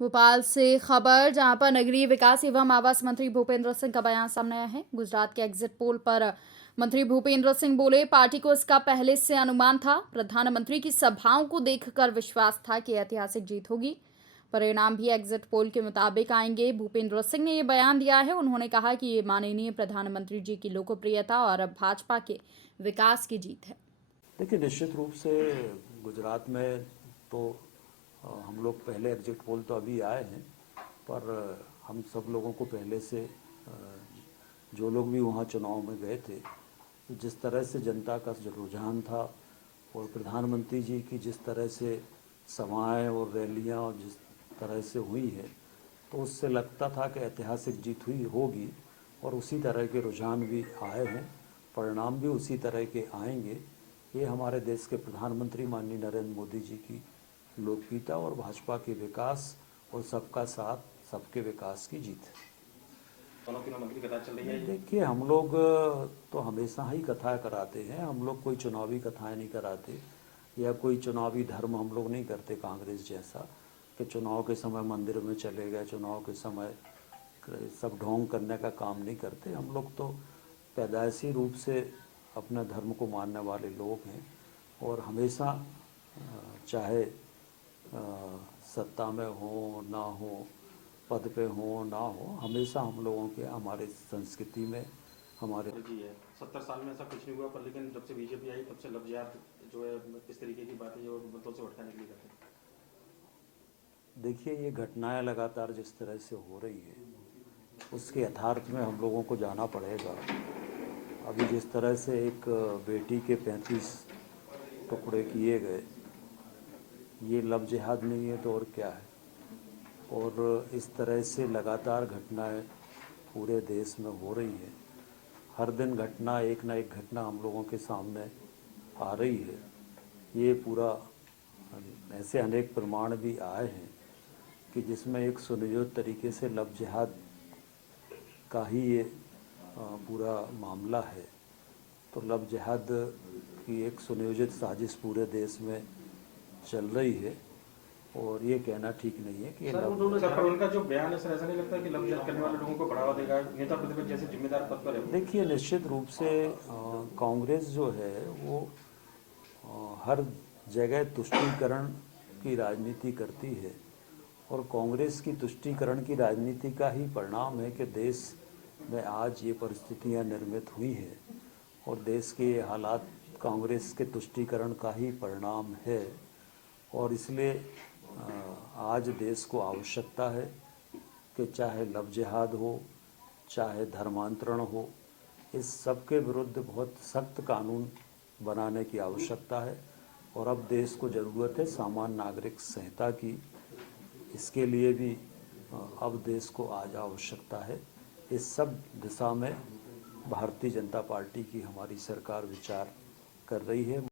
भोपाल से खबर, जहां पर नगरीय विकास एवं आवास मंत्री भूपेंद्र सिंह का बयान सामने आया है। गुजरात के एग्जिट पोल पर मंत्री भूपेंद्र सिंह बोले, पार्टी को इसका पहले से अनुमान था। प्रधानमंत्री की सभाओं को देखकर विश्वास था कि ऐतिहासिक जीत होगी। परिणाम भी एग्जिट पोल के मुताबिक आएंगे। भूपेंद्र सिंह ने ये बयान दिया है। उन्होंने कहा कि ये माननीय प्रधानमंत्री जी की लोकप्रियता और भाजपा के विकास की जीत है। देखिए, निश्चित रूप से गुजरात में तो हम लोग पहले एग्जिट पोल तो अभी आए हैं, पर हम सब लोगों को पहले से जो लोग भी वहाँ चुनाव में गए थे, जिस तरह से जनता का जो रुझान था और प्रधानमंत्री जी की जिस तरह से सभाएं और रैलियां और जिस तरह से हुई है, तो उससे लगता था कि ऐतिहासिक जीत हुई होगी और उसी तरह के रुझान भी आए हैं, परिणाम भी उसी तरह के आएंगे। ये हमारे देश के प्रधानमंत्री माननीय नरेंद्र मोदी जी की लोकप्रियता और भाजपा के विकास और सबका साथ सबके विकास की जीत है। दोनों तीनों मंत्री कथा चल रही है। देखिए, हम लोग तो हमेशा ही कथा कराते हैं। हम लोग कोई चुनावी कथाएं नहीं कराते या कोई चुनावी धर्म हम लोग नहीं करते कांग्रेस जैसा कि चुनाव के समय मंदिर में चले गए, चुनाव के समय सब ढोंग करने का काम नहीं करते। हम लोग तो पैदाइशी रूप से अपने धर्म को मानने वाले लोग हैं और हमेशा चाहे सत्ता में हो ना हो, पद पे हो ना हो, हमेशा हम लोगों के हमारे संस्कृति में हमारे जी है 70 साल में ऐसा कुछ नहीं हुआ, पर लेकिन जब से बीजेपी आई तब से लव जिहाद जो है इस तरीके की बातें जो मुद्दों से भटकाने के लिए करते हैं। देखिए, ये घटनाएं लगातार जिस तरह से हो रही है उसके यथार्थ में हम लोगों को जाना पड़ेगा। अभी जिस तरह से एक बेटी के 35 टुकड़े किए गए, ये लव जिहाद नहीं है तो और क्या है। और इस तरह से लगातार घटनाएं पूरे देश में हो रही है। हर दिन घटना एक ना एक घटना हम लोगों के सामने आ रही है। ये पूरा ऐसे अनेक प्रमाण भी आए हैं कि जिसमें एक सुनियोजित तरीके से लव जिहाद का ही ये पूरा मामला है। तो लव जिहाद की एक सुनियोजित साजिश पूरे देश में चल रही है और ये कहना ठीक नहीं है कि सर, उनका जो बयान है सर, ऐसा नहीं लगता कि लव जिहाद करने वाले लोगों को बढ़ावा देगा? नेता प्रतिपक्ष जैसे जिम्मेदार पद पर है। देखिए, निश्चित रूप से कांग्रेस जो है वो हर जगह तुष्टीकरण की राजनीति करती है और कांग्रेस की तुष्टीकरण की राजनीति का ही परिणाम है कि देश में आज ये परिस्थितियां निर्मित हुई है और देश के हालात कांग्रेस के तुष्टीकरण का ही परिणाम है। और इसलिए आज देश को आवश्यकता है कि चाहे लव जिहाद हो, चाहे धर्मांतरण हो, इस सब के विरुद्ध बहुत सख्त कानून बनाने की आवश्यकता है। और अब देश को ज़रूरत है सामान्य नागरिक संहिता की। इसके लिए भी अब देश को आज आवश्यकता है। इस सब दिशा में भारतीय जनता पार्टी की हमारी सरकार विचार कर रही है।